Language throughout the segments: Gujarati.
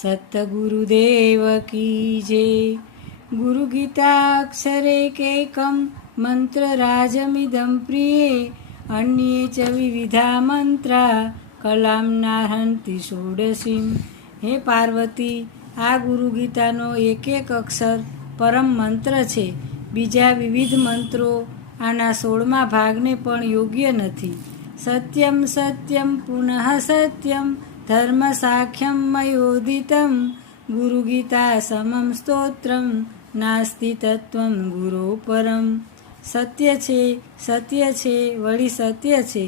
સતગુરુદેવ કી જય. ગુરુ ગીતાક્ષરે કેકમ મંત્રરાજમિદં પ્રિયે અન્યે ચ વિવિધા મંત્રા કલામનાહંતિ ષોડશીમ. હે પાર્વતી, આ ગુરુ ગીતાનો એક એક અક્ષર પરમ મંત્ર છે. બીજા વિવિધ મંત્રો આના 16મા ભાગને પણ યોગ્ય નથી. સત્યમ સત્યમ પુનઃ સત્યમ ધર્મ સાખ્યમ મયોદિતમ ગુરુ ગીતા સમમ સ્તોત્રમ નાસ્તિ તત્વમ ગુરો પરમ. સત્ય છે, સત્ય છે, વળી સત્ય છે.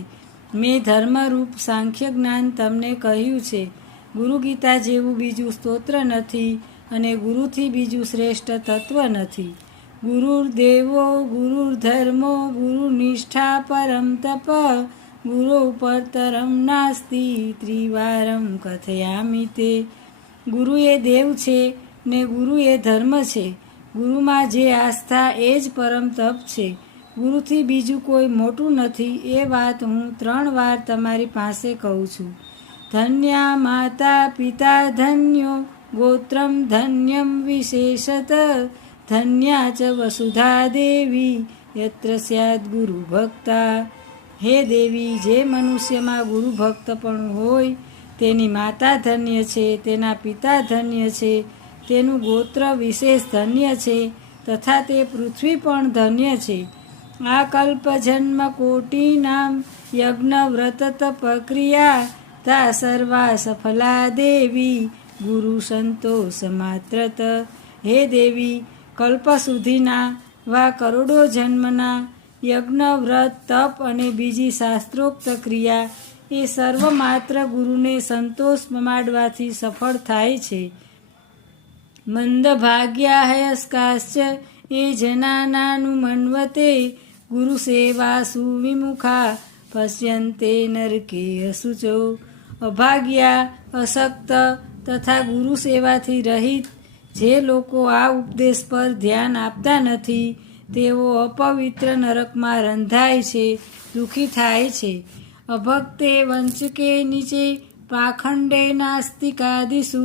મેં ધર્મરૂપ સાંખ્ય જ્ઞાન તમને કહ્યું છે. ગુરુ ગીતા જેવું બીજું સ્તોત્ર નથી અને ગુરુથી બીજું શ્રેષ્ઠ તત્વ નથી. ગુરુર્દેવો ગુરુર્ધર્મો ગુરુનિષ્ઠા પરમ તપ ગુરો પરતરમ નાસ્તિ ત્રિવારમ કથયામિ તે. ગુરુ એ દેવ છે ને ગુરુ એ ધર્મ છે. ગુરુમાં જે આસ્થા એ જ પરમ તપ છે. ગુરુથી બીજું કોઈ મોટું નથી. એ વાત હું 3 વાર તમારી પાસે કહું છું. ધન્યા માતા પિતા ધન્યો ગોત્રમ ધન્યમ વિશેષત ધન્યા ચ વસુધા દેવી યત્ર સ્યાદ ગુરુ ભક્તા. હે દેવી, જે મનુષ્યમાં ગુરુ ભક્ત પણ હોય તેની માતા ધન્ય છે, તેના પિતા ધન્ય છે, તેનું ગોત્ર વિશેષ ધન્ય છે તથા તે પૃથ્વી પણ ધન્ય છે. આ કલ્પ જન્મ કોટિનામ યજ્ઞ વ્રત તપ ક્રિયા તા સર્વા સફલા દેવી ગુરુ સંતોષ માત્રત. હે દેવી, કલ્પ સુધીના વા કરોડો જન્મના યજ્ઞ વ્રત તપ અને બીજી શાસ્ત્રોક્ત ક્રિયા એ સર્વ માત્ર ગુરુને સંતોષ પમાડવાથી સફળ થાય છે. મંદ ભાગ્યા હયસ્કાશ્ચ એ જનાનાનુમન્વતે ગુરુ સેવા સુવિમુખા પશ્યંતે નરકે અસુચો. અભાગ્યા, અશક્ત તથા ગુરુ સેવાથી રહિત જે લોકો આ ઉપદેશ પર ધ્યાન આપતા નથી તેઓ અપવિત્ર નરકમાં રંધાય છે, દુઃખી થાય છે. અભક્તે વંચકે નીચે પાખંડે નાસ્તિકાદિષુ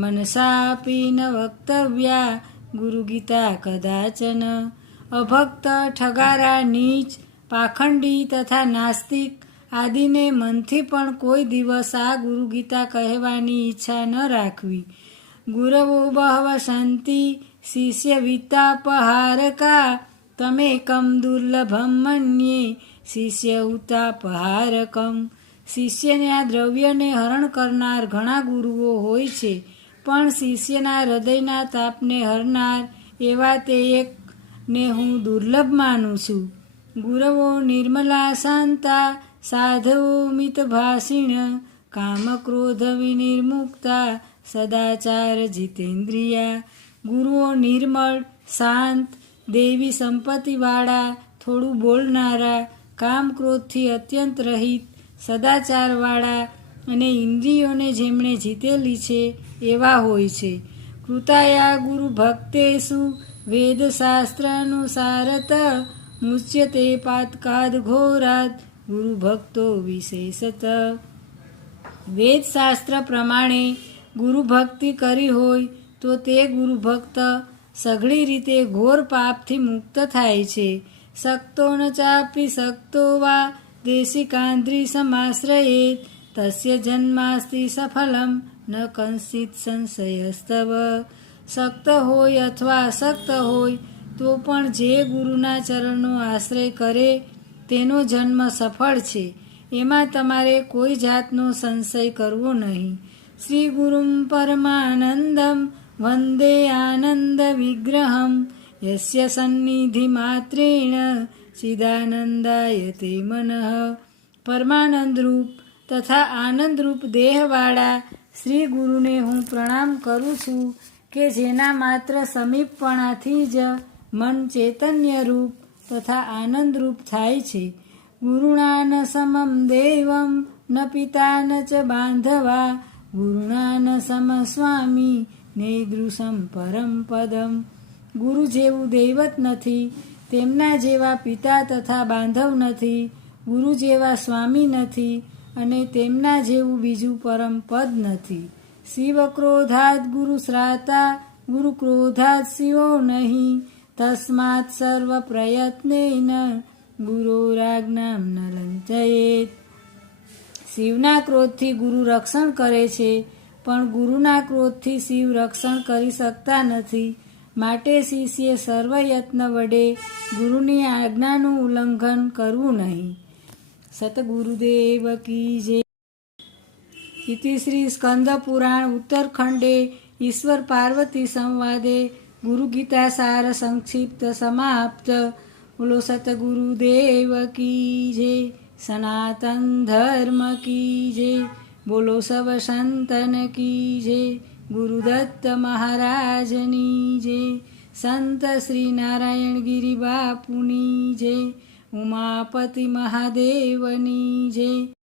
મનસાપી ન વક્તવ્યા ગુરુ ગીતા કદાચન. અભક્ત, ઠગારા, નીચ, પાખંડી તથા નાસ્તિક આદિને મનથી પણ કોઈ દિવસ આ ગુરુ ગીતા કહેવાની ઈચ્છા ન રાખવી. ગુરવો બહવ શાંતિ શિષ્ય વિત્તાપહારકા તમેકમ દુર્લભમ મન્યે શિષ્ય ઉતાપહારકમ. શિષ્યને આ દ્રવ્યને હરણ કરનાર ઘણા ગુરુઓ હોય છે, પણ શિષ્યના હૃદયના તાપને હરનાર એવા તે એકને હું દુર્લભ માનું છું. ગુરવો નિર્મલા શાંતા સાધવો મિતભાષિણ કામક્રોધ વિનિર્મુક્તા સદાચાર જીતેન્દ્રિયા. ગુરુઓ નિર્મળ, શાંત, દેવી સંપત્તિવાળા, થોડું બોલનારા, કામ ક્રોધથી અત્યંત રહિત, સદાચારવાળા અને ઇન્દ્રિયોને જેમણે જીતેલી છે એવા હોય છે. કૃતાયા ગુરુ ભક્તેષુ વેદશાસ્ત્રાનુસારત મુચ્યતે પાતકાદ ઘોરાત ગુરુ ભક્તો વિશેષત. વેદશાસ્ત્ર પ્રમાણે ગુરુ ભક્તિ કરી હોય તો તે ગુરુ ભક્ત સઘળી રીતે ઘોર પાપથી મુક્ત થાય છે. સક્તો ન ચાપી સક્તો વા દેશિકાંદ્રી સમાશ્રયેત તસ્ય જન્માસ્તિ સફલમ ન કંસિત સંશયસ્તવ. સક્ત હોય અથવા અશક્ત હોય તો પણ જે ગુરુના ચરણનો આશ્રય કરે તેનો જન્મ સફળ છે, એમાં તમારે કોઈ જાતનો સંશય કરવો નહીં. શ્રી ગુરુમ પરમાનંદમ વંદે આનંદ વિગ્રહમ યસ્ય સન્નિધિ માત્રેણ ચિદાનંદાયતે મનઃ. પરમાનંદરૂપ તથા આનંદરૂપ દેહવાળા શ્રી ગુરુને હું પ્રણામ કરું છું કે જેના માત્ર સમીપપણાથી જ મન ચૈતન્યરૂપ તથા આનંદરૂપ થાય છે. ગુરુણા ન સમમ દેવમ ન પિતા ન ચ બાંધવા ગુરુણા ન સમ સ્વામી નેદૃશમ પરમ પદમ. ગુરુ જેવું દૈવત નથી, તેમના જેવા પિતા તથા બાંધવ નથી, ગુરુ જેવા સ્વામી નથી અને તેમના જેવું બીજું પરમ પદ નથી. શિવ ક્રોધાદ ગુરુ શ્રાતા ગુરુ ક્રોધાદ શિવો નહીં તસ્માત સર્વ પ્રયત્નેન ગુરોરાજ્ઞામ ન લંચયેત. શિવના ક્રોધથી ગુરુ રક્ષણ કરે છે, પણ ગુરુના ક્રોધથી શિવ રક્ષણ કરી શકતા નથી. માટે શિષ્યે સર્વયત્ન વડે ગુરુની આજ્ઞાનું ઉલ્લંઘન કરવું નહીં. સતગુરુદેવ કી જય. ઇતિ શ્રી સ્કંદ પુરાણ ઉત્તરખંડે ઈશ્વર પાર્વતી સંવાદે ગુરુ ગીતા સાર સંક્ષિપ્ત સમાપ્ત. બોલો સતગુરુદેવ કી જય. સનાતન ધર્મ કી જય. બોલો સવ સંતન કી જય. ગુરુદત્ત મહારાજની જય. સંત શ્રી નારાયણ ગિરી બાપુની જય. ઉમાપતિ મહાદેવની જય.